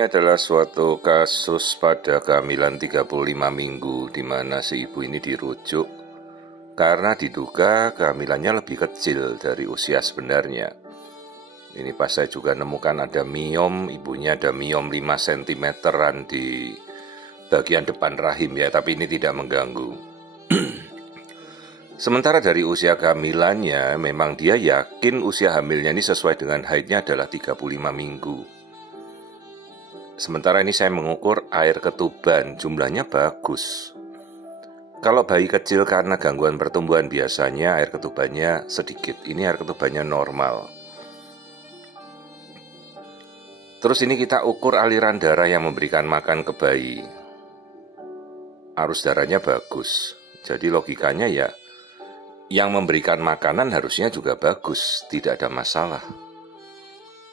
Ini adalah suatu kasus pada kehamilan 35 minggu di mana si ibu ini dirujuk karena diduga kehamilannya lebih kecil dari usia sebenarnya. Ini pas saya juga nemukan ada miom, ibunya ada miom 5 cm-an di bagian depan rahim ya, tapi ini tidak mengganggu. Sementara dari usia kehamilannya, memang dia yakin usia hamilnya ini sesuai dengan haidnya adalah 35 minggu. Sementara ini saya mengukur air ketuban, jumlahnya bagus. Kalau bayi kecil karena gangguan pertumbuhan biasanya air ketubannya sedikit. Ini air ketubannya normal. Terus ini kita ukur aliran darah yang memberikan makan ke bayi. Arus darahnya bagus. Jadi logikanya ya, yang memberikan makanan harusnya juga bagus, tidak ada masalah.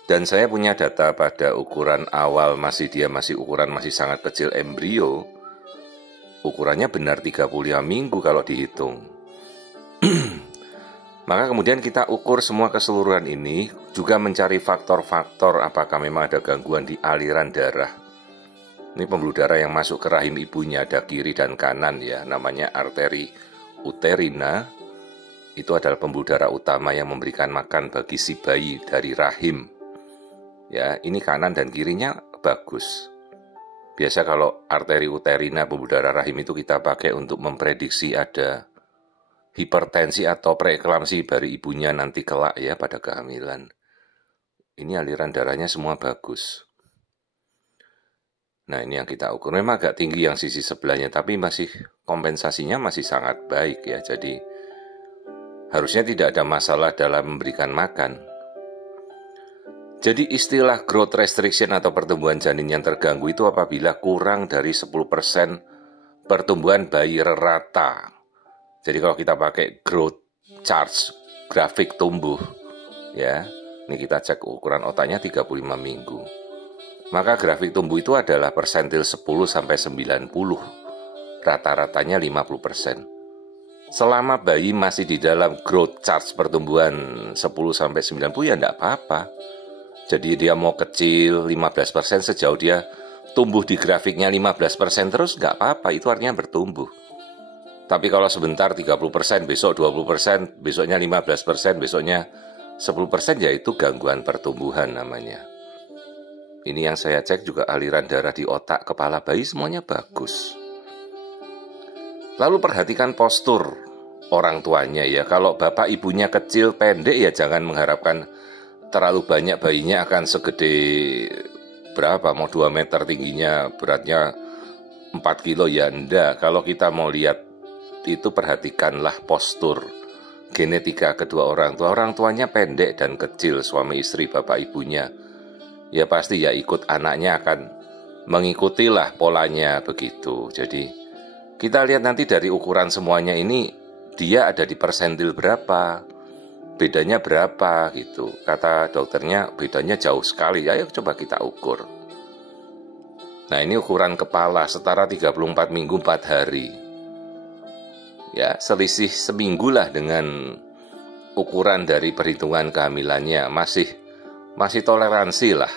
Dan saya punya data pada ukuran awal dia masih ukuran masih sangat kecil embrio. Ukurannya benar 35 minggu kalau dihitung. Maka kemudian kita ukur semua keseluruhan ini, juga mencari faktor-faktor apakah memang ada gangguan di aliran darah. Ini pembuluh darah yang masuk ke rahim ibunya ada kiri dan kanan ya, namanya arteri uterina. Itu adalah pembuluh darah utama yang memberikan makan bagi si bayi dari rahim. Ya, ini kanan dan kirinya bagus. Biasa kalau arteri uterina pembuluh darah rahim itu kita pakai untuk memprediksi ada hipertensi atau preeklamsi dari ibunya nanti kelak ya pada kehamilan. Ini aliran darahnya semua bagus. Nah, ini yang kita ukur. Memang agak tinggi yang sisi sebelahnya, tapi masih kompensasinya masih sangat baik ya. Jadi harusnya tidak ada masalah dalam memberikan makan. Jadi istilah growth restriction atau pertumbuhan janin yang terganggu itu apabila kurang dari 10% pertumbuhan bayi rata. Jadi kalau kita pakai growth charts, grafik tumbuh, ya, ini kita cek ukuran otaknya 35 minggu. Maka grafik tumbuh itu adalah persentil 10-90, rata-ratanya 50%. Selama bayi masih di dalam growth charts pertumbuhan 10-90 ya enggak apa-apa. Jadi dia mau kecil 15% sejauh dia tumbuh di grafiknya 15% terus nggak apa-apa, itu artinya bertumbuh. Tapi kalau sebentar 30%, besok 20%, besoknya 15%, besoknya 10% ya itu gangguan pertumbuhan namanya. Ini yang saya cek juga aliran darah di otak kepala bayi semuanya bagus. Lalu perhatikan postur orang tuanya ya. Kalau bapak ibunya kecil pendek ya jangan mengharapkan terlalu banyak bayinya akan segede berapa, mau 2 meter tingginya, beratnya 4 kilo ya enggak. Kalau kita mau lihat itu perhatikanlah postur genetika kedua orang tua. Orang tuanya pendek dan kecil, suami istri bapak ibunya. Ya pasti ya ikut anaknya akan mengikutilah polanya begitu. Jadi kita lihat nanti dari ukuran semuanya ini dia ada di persentil berapa, bedanya berapa gitu. Kata dokternya bedanya jauh sekali. Ayo coba kita ukur. Nah, ini ukuran kepala setara 34 minggu 4 hari. Ya, selisih seminggu lah dengan ukuran dari perhitungan kehamilannya. Masih toleransi lah.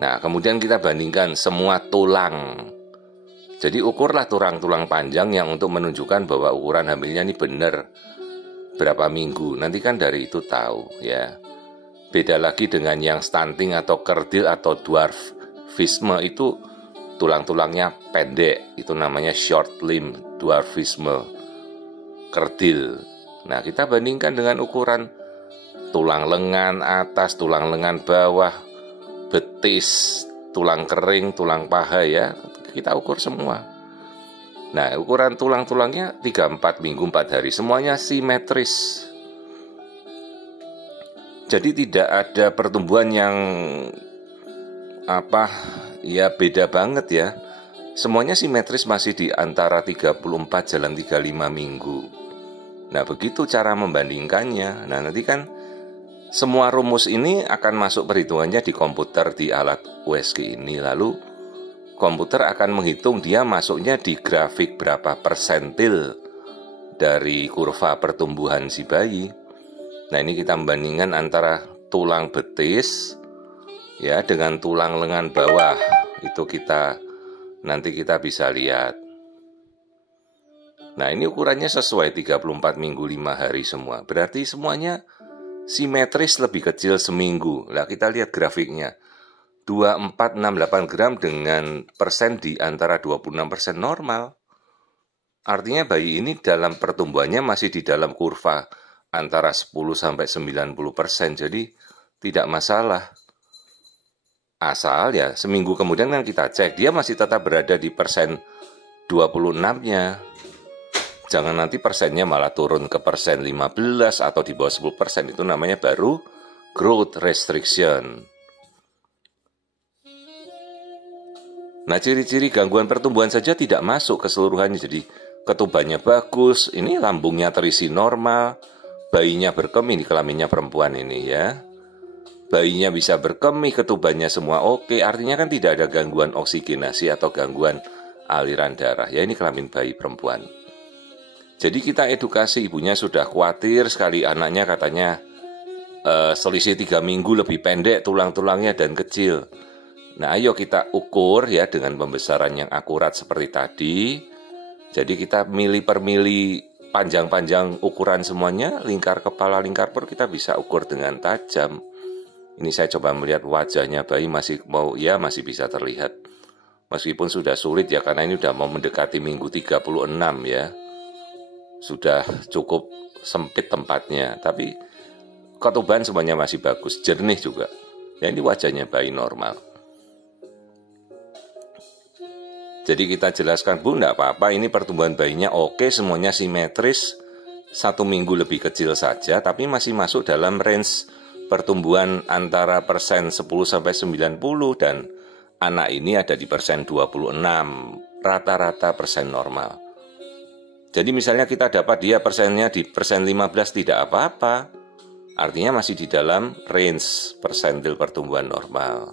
Nah, kemudian kita bandingkan semua tulang. Jadi ukurlah tulang-tulang panjang yang untuk menunjukkan bahwa ukuran hamilnya ini benar berapa minggu, nanti kan dari itu tahu ya. Beda lagi dengan yang stunting atau kerdil atau dwarfisme, itu tulang-tulangnya pendek, itu namanya short limb dwarfisme, kerdil. Nah, kita bandingkan dengan ukuran tulang lengan atas, tulang lengan bawah, betis, tulang kering, tulang paha ya, kita ukur semua. Nah, ukuran tulang-tulangnya 34 minggu 4 hari, semuanya simetris. Jadi tidak ada pertumbuhan yang beda banget ya. Semuanya simetris, masih di antara 34 jalan 35 minggu. Nah, begitu cara membandingkannya. Nah, nanti kan semua rumus ini akan masuk perhitungannya di komputer di alat USG ini. Lalu komputer akan menghitung dia masuknya di grafik berapa persentil dari kurva pertumbuhan si bayi. Nah, ini kita membandingkan antara tulang betis, ya, dengan tulang lengan bawah. Itu nanti kita bisa lihat. Nah, ini ukurannya sesuai 34 minggu 5 hari semua. Berarti semuanya simetris lebih kecil seminggu. Nah, kita lihat grafiknya. 2468 gram dengan persen di antara 26% normal. Artinya bayi ini dalam pertumbuhannya masih di dalam kurva antara 10-90%. Jadi tidak masalah. Asal ya seminggu kemudian kan kita cek, dia masih tetap berada di persen 26-nya. Jangan nanti persennya malah turun ke persen 15 atau di bawah 10%. Itu namanya baru growth restriction. Nah, ciri-ciri gangguan pertumbuhan saja tidak masuk keseluruhannya. Jadi ketubannya bagus, ini lambungnya terisi normal, bayinya berkemih, di kelaminnya perempuan ini ya. Bayinya bisa berkemih, ketubannya semua oke, artinya kan tidak ada gangguan oksigenasi atau gangguan aliran darah. Ya, ini kelamin bayi perempuan. Jadi kita edukasi, ibunya sudah khawatir sekali anaknya katanya selisih 3 minggu lebih pendek tulang-tulangnya dan kecil. Nah, ayo kita ukur ya dengan pembesaran yang akurat seperti tadi. Jadi kita mili per mili, panjang-panjang ukuran semuanya, lingkar kepala, lingkar perut kita bisa ukur dengan tajam. Ini saya coba melihat wajahnya bayi masih bisa terlihat. Meskipun sudah sulit ya karena ini sudah mau mendekati minggu 36 ya. Sudah cukup sempit tempatnya, tapi ketuban semuanya masih bagus, jernih juga. Ya, ini wajahnya bayi normal. Jadi kita jelaskan, Bu, enggak apa-apa, ini pertumbuhan bayinya oke, semuanya simetris, 1 minggu lebih kecil saja, tapi masih masuk dalam range pertumbuhan antara persen 10-90 dan anak ini ada di persen 26, rata-rata persen normal. Jadi misalnya kita dapat dia persennya di persen 15 tidak apa-apa. Artinya masih di dalam range persentil pertumbuhan normal.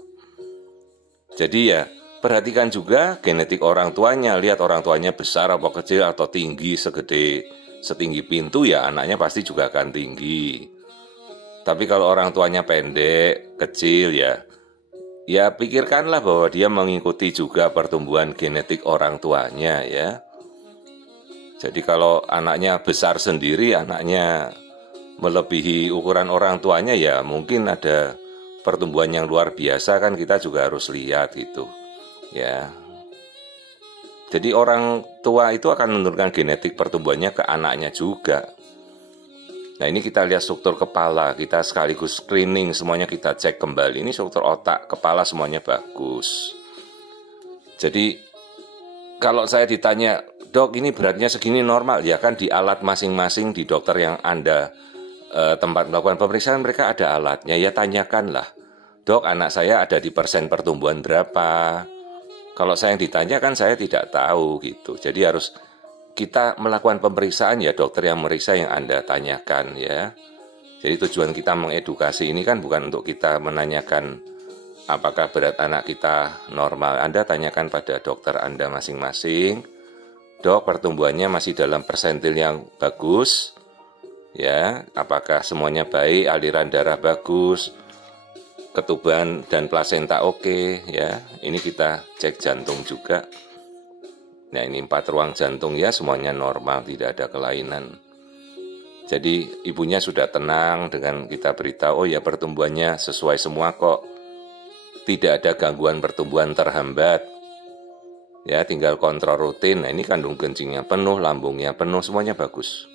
Jadi ya, perhatikan juga genetik orang tuanya. Lihat orang tuanya besar atau kecil atau tinggi setinggi pintu ya anaknya pasti juga akan tinggi. Tapi kalau orang tuanya pendek, kecil ya pikirkanlah bahwa dia mengikuti juga pertumbuhan genetik orang tuanya ya. Jadi kalau anaknya besar sendiri, anaknya melebihi ukuran orang tuanya ya mungkin ada pertumbuhan yang luar biasa kan kita juga harus lihat gitu ya. Jadi orang tua itu akan menurunkan genetik pertumbuhannya ke anaknya juga. Nah, ini kita lihat struktur kepala, kita sekaligus screening semuanya kita cek kembali. Ini struktur otak, kepala semuanya bagus. Jadi kalau saya ditanya, Dok ini beratnya segini normal, ya kan di alat masing-masing di dokter yang Anda tempat melakukan pemeriksaan mereka ada alatnya, ya tanyakanlah, Dok anak saya ada di persen pertumbuhan berapa. Kalau saya yang ditanya kan saya tidak tahu gitu, jadi harus kita melakukan pemeriksaan ya dokter yang meriksa yang Anda tanyakan ya. Jadi tujuan kita mengedukasi ini kan bukan untuk kita menanyakan apakah berat anak kita normal. Anda tanyakan pada dokter Anda masing-masing, Dok pertumbuhannya masih dalam persentil yang bagus ya, apakah semuanya baik, aliran darah bagus, ketuban dan plasenta oke ya. Ini kita cek jantung juga. Nah, ini 4 ruang jantung ya, semuanya normal, tidak ada kelainan. Jadi ibunya sudah tenang dengan kita beritahu, oh ya pertumbuhannya sesuai semua kok. Tidak ada gangguan pertumbuhan terhambat. Ya, tinggal kontrol rutin. Nah, ini kandung kencingnya penuh, lambungnya penuh, semuanya bagus.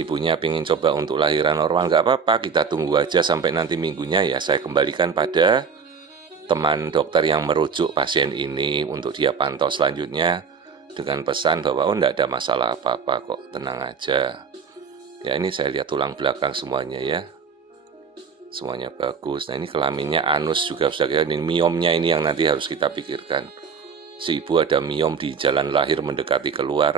Ibunya pengen coba untuk lahiran normal, nggak apa-apa, kita tunggu aja sampai nanti minggunya ya. Saya kembalikan pada teman dokter yang merujuk pasien ini untuk dia pantau selanjutnya dengan pesan bahwa oh nggak ada masalah apa-apa kok, tenang aja. Ya, ini saya lihat tulang belakang semuanya ya. Semuanya bagus. Nah, ini kelaminnya anus juga sudah kita, ini miomnya ini yang nanti harus kita pikirkan. Si ibu ada miom di jalan lahir mendekati keluar,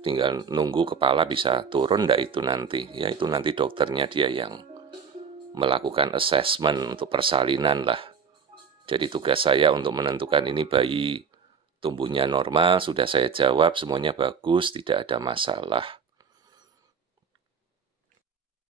tinggal nunggu kepala bisa turun enggak itu nanti. Ya itu nanti dokternya dia yang melakukan assessment untuk persalinan lah. Jadi tugas saya untuk menentukan ini bayi tumbuhnya normal, sudah saya jawab semuanya bagus, tidak ada masalah.